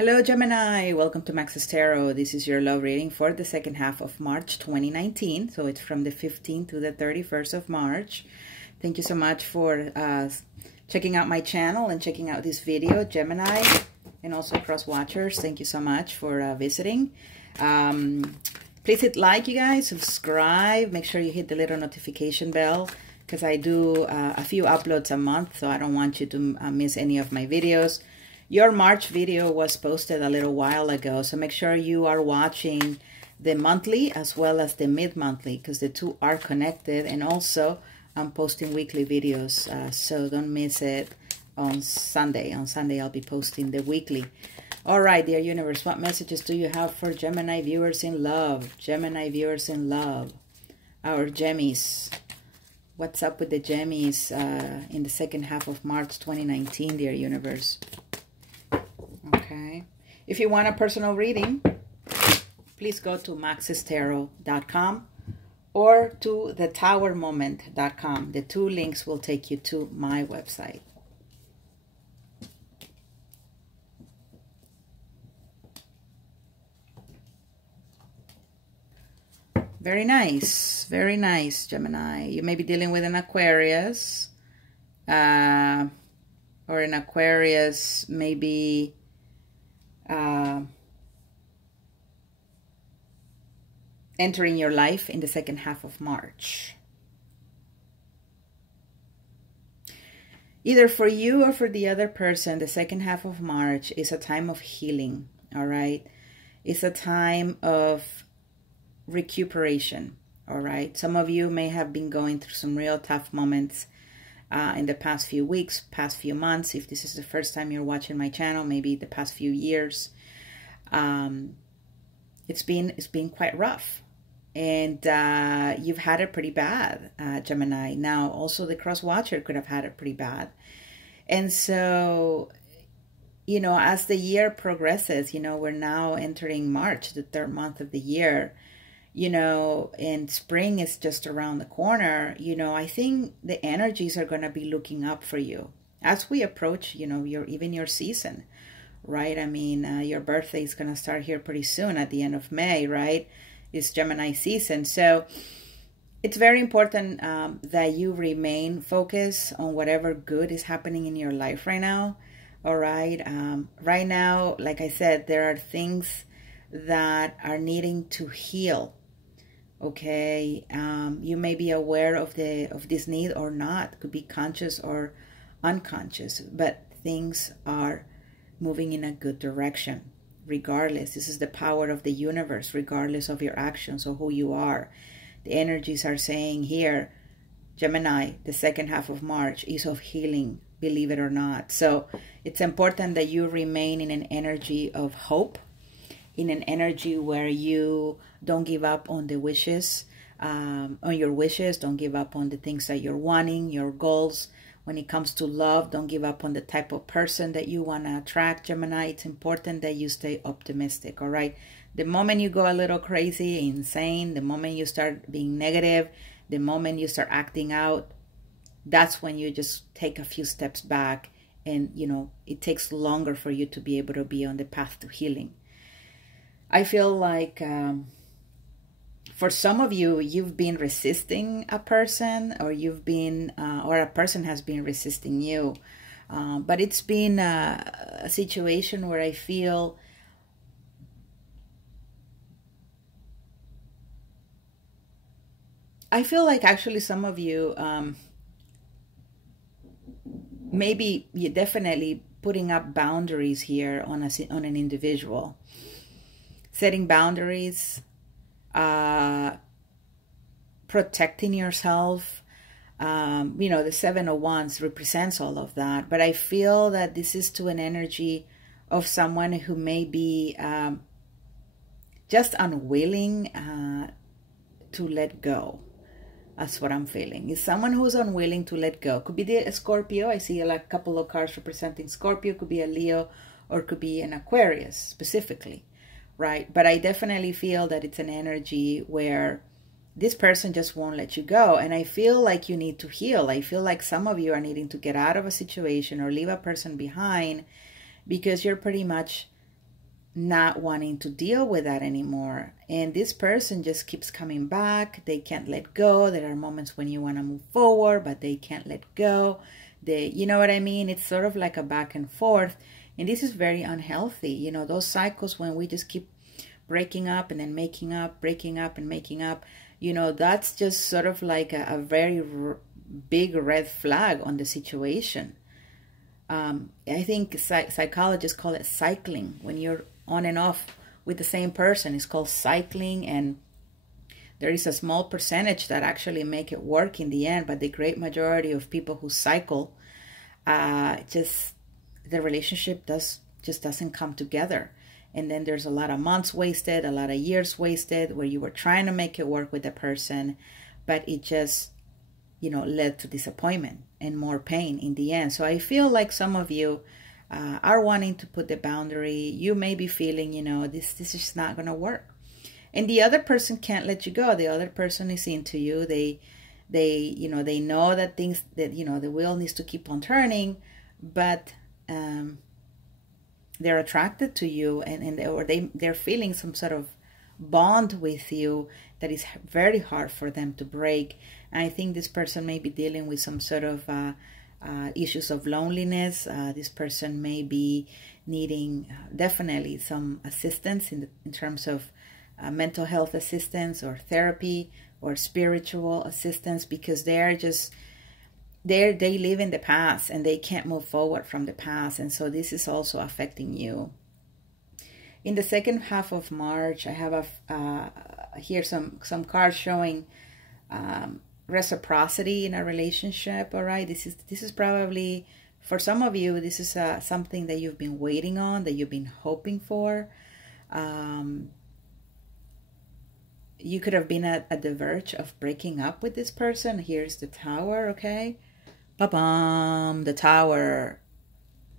Hello Gemini, welcome to Max's Tarot. This is your love reading for the second half of March 2019. So it's from the 15th to the 31st of March. Thank you so much for checking out my channel and checking out this video, Gemini, and also cross watchers. Thank you so much for visiting. Please hit like, you guys, subscribe, make sure you hit the little notification bell because I do a few uploads a month, so I don't want you to miss any of my videos. Your March video was posted a little while ago, so make sure you are watching the monthly as well as the mid-monthly because the two are connected. And also, I'm posting weekly videos, so don't miss it on Sunday. On Sunday, I'll be posting the weekly. All right, dear universe, what messages do you have for Gemini viewers in love? Gemini viewers in love. Our Gemmies. What's up with the Gemmies in the second half of March 2019, dear universe? Okay. If you want a personal reading, please go to maxestarot.com or to thetowermoment.com. The two links will take you to my website. Very nice, Gemini. You may be dealing with an Aquarius, or an Aquarius maybe entering your life in the second half of March. Either for you or for the other person, the second half of March is a time of healing, all right? It's a time of recuperation, all right? Some of you may have been going through some real tough moments in the past few weeks, past few months. If this is the first time you're watching my channel, maybe the past few years, it's been quite rough, and you've had it pretty bad, Gemini. Now, also the cross watcher could have had it pretty bad, and so, you know, as the year progresses, you know, we're now entering March, the third month of the year. You know, and spring is just around the corner. You know, I think the energies are going to be looking up for you as we approach, you know, even your season, right? I mean, your birthday is going to start here pretty soon at the end of May, right? It's Gemini season. So it's very important that you remain focused on whatever good is happening in your life right now. All right. Right now, like I said, there are things that are needing to heal. Okay, you may be aware of this need or not. Could be conscious or unconscious, but things are moving in a good direction. Regardless, this is the power of the universe. Regardless of your actions or who you are, the energies are saying here, Gemini, the second half of March is of healing. Believe it or not. So it's important that you remain in an energy of hope, in an energy where you don't give up on the wishes, on your wishes. Don't give up on the things that you're wanting, your goals. When it comes to love, don't give up on the type of person that you want to attract, Gemini. It's important that you stay optimistic, all right? The moment you go a little crazy, insane, the moment you start being negative, the moment you start acting out, that's when you just take a few steps back, and, you know, it takes longer for you to be able to be on the path to healing. I feel like for some of you, you've been resisting a person, or you've been, or a person has been resisting you. But it's been a situation where I feel like actually some of you, maybe you're definitely putting up boundaries here on an individual. Setting boundaries, protecting yourself. You know, the Seven of Wands represents all of that. But I feel that this is to an energy of someone who may be just unwilling to let go. That's what I'm feeling. It's someone who's unwilling to let go. Could be the Scorpio. I see like a couple of cards representing Scorpio. Could be a Leo, or could be an Aquarius specifically. Right? But I definitely feel that it's an energy where this person just won't let you go. And I feel like you need to heal. I feel like some of you are needing to get out of a situation or leave a person behind because you're pretty much not wanting to deal with that anymore. And this person just keeps coming back. They can't let go. There are moments when you want to move forward, but they can't let go. You know what I mean? It's sort of like a back and forth. And this is very unhealthy. You know, those cycles when we just keep breaking up and then making up, breaking up and making up, you know, that's just sort of like a very big red flag on the situation. I think psychologists call it cycling. When you're on and off with the same person, it's called cycling. And there is a small percentage that actually make it work in the end. But the great majority of people who cycle, just the relationship just doesn't come together. And then there's a lot of months wasted, a lot of years wasted where you were trying to make it work with the person, but it just, you know, led to disappointment and more pain in the end. So I feel like some of you are wanting to put the boundary. You may be feeling, you know, this is just not going to work. And the other person can't let you go. The other person is into you. They you know, they know that things that, you know, the wheel needs to keep on turning, but they're attracted to you, and they're feeling some sort of bond with you that is very hard for them to break. And I think this person may be dealing with some sort of issues of loneliness. This person may be needing definitely some assistance in terms of mental health assistance or therapy or spiritual assistance, because they're just they live in the past and they can't move forward from the past. And so this is also affecting you. In the second half of March, I have here some cards showing reciprocity in a relationship. All right, this is probably, for some of you, this is something that you've been waiting on, that you've been hoping for. You could have been at the verge of breaking up with this person. Here's the Tower, okay? Ba-bam, the Tower.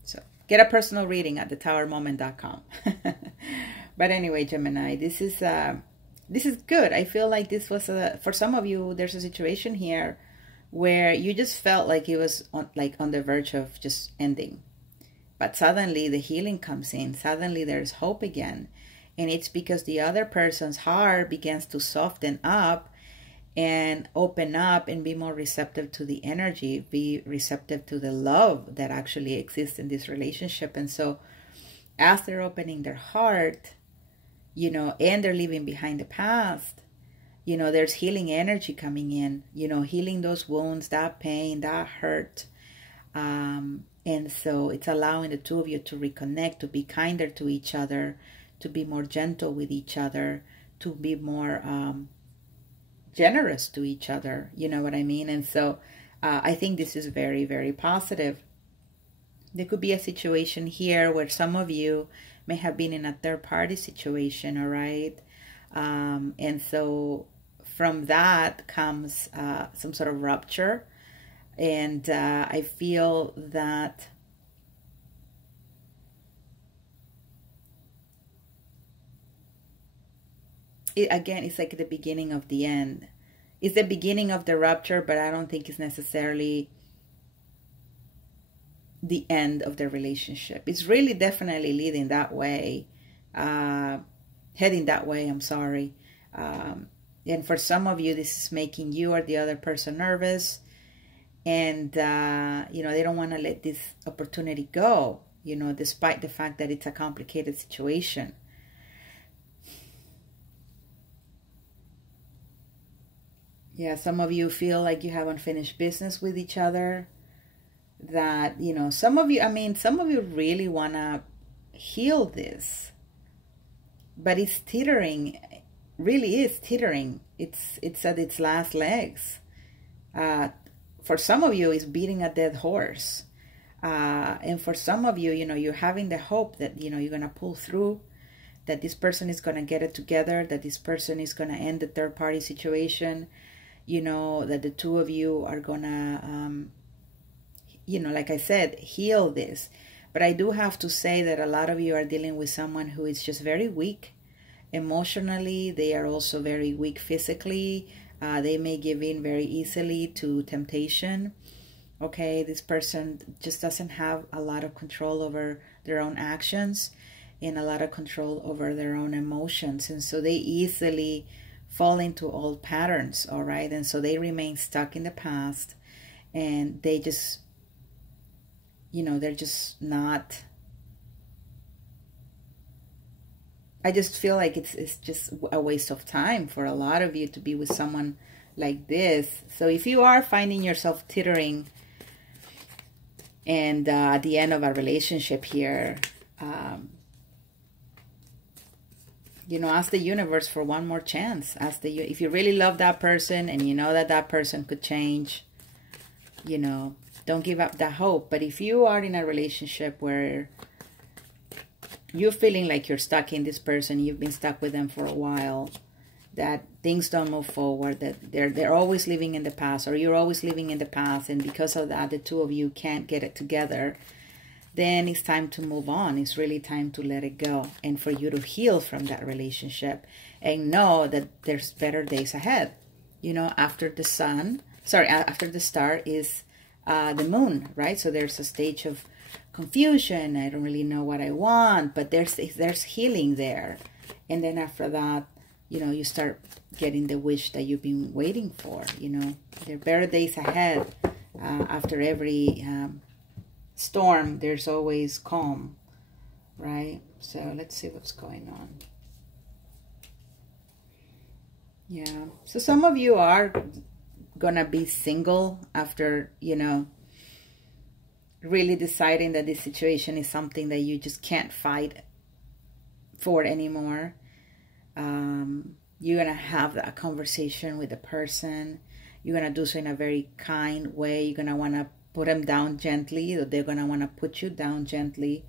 So get a personal reading at thetowermoment.com. But anyway, Gemini, this is good. I feel like this was for some of you, there's a situation here where you just felt like it was on the verge of just ending. But suddenly the healing comes in. Suddenly there's hope again. And it's because the other person's heart begins to soften up and open up and be more receptive to the energy, be receptive to the love that actually exists in this relationship. And so as they're opening their heart, you know, and they're leaving behind the past, you know, there's healing energy coming in, you know, healing those wounds, that pain, that hurt. And so it's allowing the two of you to reconnect, to be kinder to each other, to be more gentle with each other, to be more generous to each other. You know what I mean? And so I think this is very, very positive. There could be a situation here where some of you may have been in a third-party situation, all right? And so from that comes some sort of rupture. And I feel that again, it's like the beginning of the end. It's the beginning of the rupture, but I don't think it's necessarily the end of the relationship. It's really definitely leading that way, heading that way, I'm sorry. And for some of you, this is making you or the other person nervous. And, you know, they don't want to let this opportunity go, you know, despite the fact that it's a complicated situation. Yeah, some of you feel like you have unfinished business with each other. That, you know, some of you really want to heal this. But it's teetering, really is teetering. It's at its last legs. For some of you, it's beating a dead horse. And for some of you, you know, you're having the hope that, you know, you're going to pull through, that this person is going to get it together, that this person is going to end the third-party situation. You know, that the two of you are gonna, you know, like I said, heal this. But I do have to say that a lot of you are dealing with someone who is just very weak emotionally. They are also very weak physically. They may give in very easily to temptation. Okay, this person just doesn't have a lot of control over their own actions. and a lot of control over their own emotions. And so they easily fall into old patterns, all right? And so they remain stuck in the past, and they just, you know, they're just not, I just feel like it's just a waste of time for a lot of you to be with someone like this. So if you are finding yourself teetering and at the end of a relationship here, you know, ask the universe for one more chance. If you really love that person and you know that that person could change, you know, don't give up that hope. But if you are in a relationship where you're feeling like you're stuck in this person, you've been stuck with them for a while, that things don't move forward, that they're always living in the past, or you're always living in the past, and because of that, the two of you can't get it together, then it's time to move on. It's really time to let it go and for you to heal from that relationship and know that there's better days ahead. You know, after the star is the moon, right? So there's a stage of confusion. I don't really know what I want, but there's healing there. And then after that, you know, you start getting the wish that you've been waiting for. You know, there are better days ahead. After every storm, there's always calm, right? So let's see what's going on. Yeah, so some of you are gonna be single after, you know, really deciding that this situation is something that you just can't fight for anymore. You're gonna have that conversation with the person. You're gonna do so in a very kind way. You're gonna want to put them down gently, or they're gonna want to put you down gently,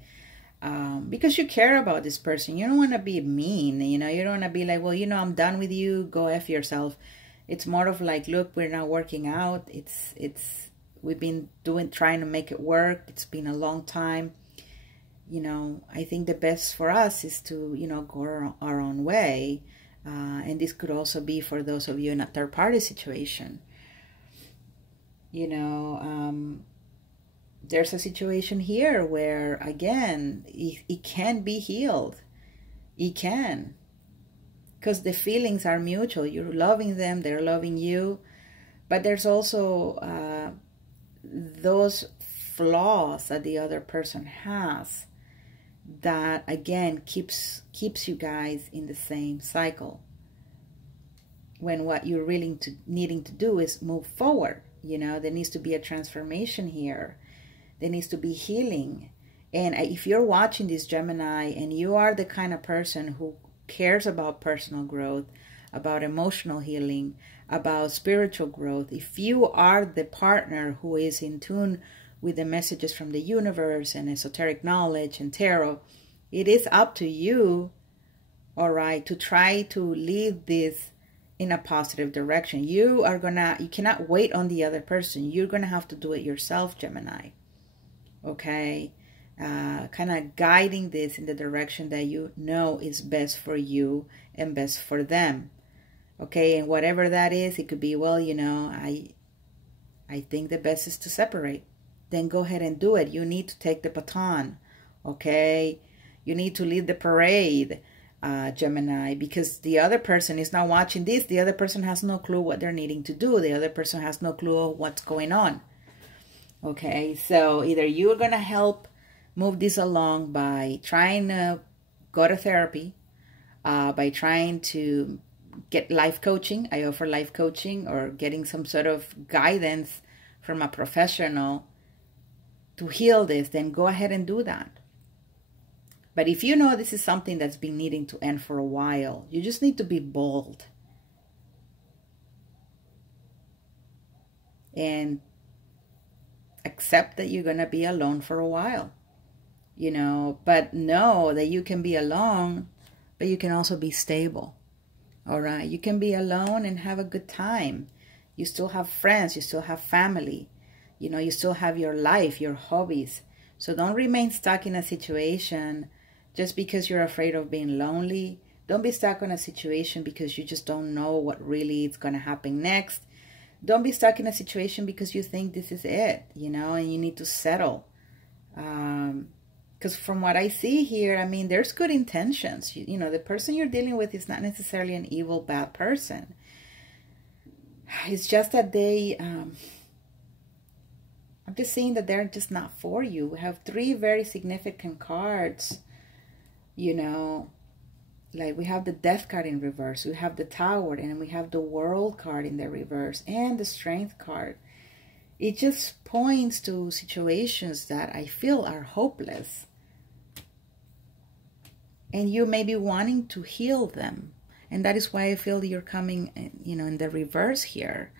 because you care about this person. You don't want to be mean, you know. You don't want to be like, well, you know, I'm done with you, go F yourself. It's more of like, look, we're not working out. We've been trying to make it work. It's been a long time. You know, I think the best for us is to, you know, go our own way. And this could also be for those of you in a third-party situation. You know, there's a situation here where, again, it can be healed. It can. Because the feelings are mutual. You're loving them, they're loving you. But there's also those flaws that the other person has that, again, keeps you guys in the same cycle. When what you're really needing to do is move forward. You know, there needs to be a transformation here. There needs to be healing. And if you're watching this, Gemini, and you are the kind of person who cares about personal growth, about emotional healing, about spiritual growth, if you are the partner who is in tune with the messages from the universe and esoteric knowledge and tarot, it is up to you, all right, to try to lead this in a positive direction. You cannot wait on the other person. You're gonna have to do it yourself, Gemini. Okay, kind of guiding this in the direction that you know is best for you and best for them. Okay, and whatever that is, it could be, well, you know, I think the best is to separate. Then go ahead and do it. You need to take the baton. Okay, you need to lead the parade, Gemini, because the other person is not watching this. The other person has no clue what they're needing to do. The other person has no clue what's going on. Okay, so either you're going to help move this along by trying to go to therapy, by trying to get life coaching. I offer life coaching, or getting some sort of guidance from a professional to heal this, then go ahead and do that. But if you know this is something that's been needing to end for a while, you just need to be bold. And accept that you're going to be alone for a while. You know, but know that you can be alone, but you can also be stable. All right? You can be alone and have a good time. You still have friends. You still have family. You know, you still have your life, your hobbies. So don't remain stuck in a situation just because you're afraid of being lonely. Don't be stuck in a situation because you just don't know what really is going to happen next. Don't be stuck in a situation because you think this is it, you know, and you need to settle. Because from what I see here, I mean, there's good intentions. You know, the person you're dealing with is not necessarily an evil, bad person. It's just that they, I'm just seeing that they're just not for you. We have 3 very significant cards, you know, like we have the Death card in reverse, we have the Tower, and we have the World card in the reverse, and the Strength card. It just points to situations that I feel are hopeless. And you may be wanting to heal them. And that is why I feel you're coming, you know, in the reverse here.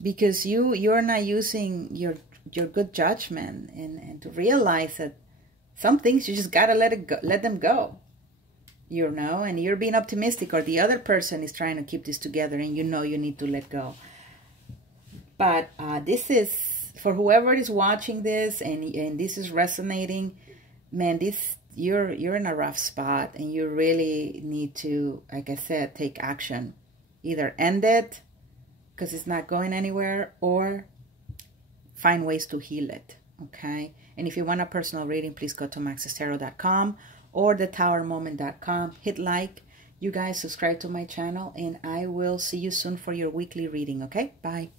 Because you're not using your good judgment and to realize that some things you just got to let them go. You know, and you're being optimistic, or the other person is trying to keep this together and you know you need to let go. But this is, for whoever is watching this and this is resonating, man, you're in a rough spot, and you really need to, like I said, take action. Either end it because it's not going anywhere, or find ways to heal it, okay? And if you want a personal reading, please go to maxestarot.com or thetowermoment.com. Hit like. You guys subscribe to my channel, and I will see you soon for your weekly reading, okay? Bye.